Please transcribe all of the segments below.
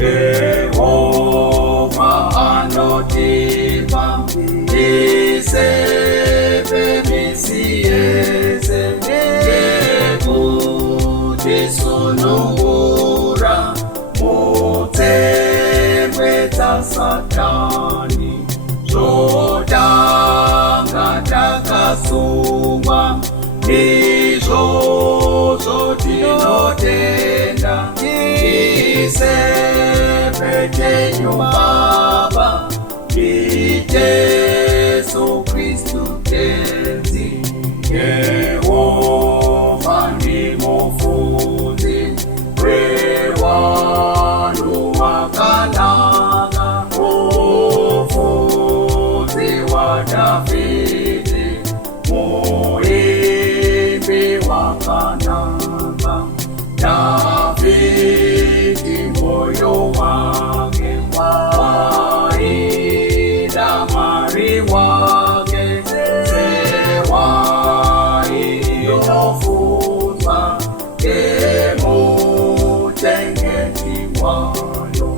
Yehova anotipa isebe misiyeze ngekutisungura mutemwedza Satani zvotanga takasungwa izvozvo tinotenda isebe tenyu Baba Jesu Kristu tenzi Yehova ndimufudzi wevanhu vakanaka mufudzi waDhavhidhi muimbi wakanaka Dhavhidhi moyo wake waida Mwari wake sewainofudzwa ngemutengeti wayo.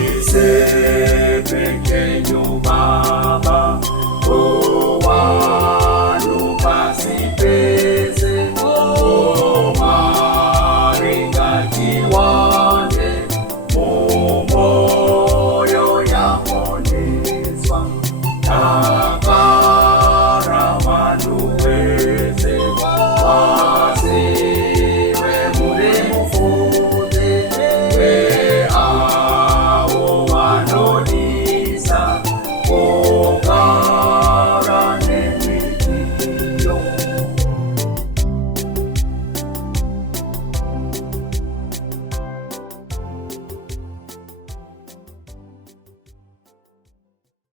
Isebe tenyu Baba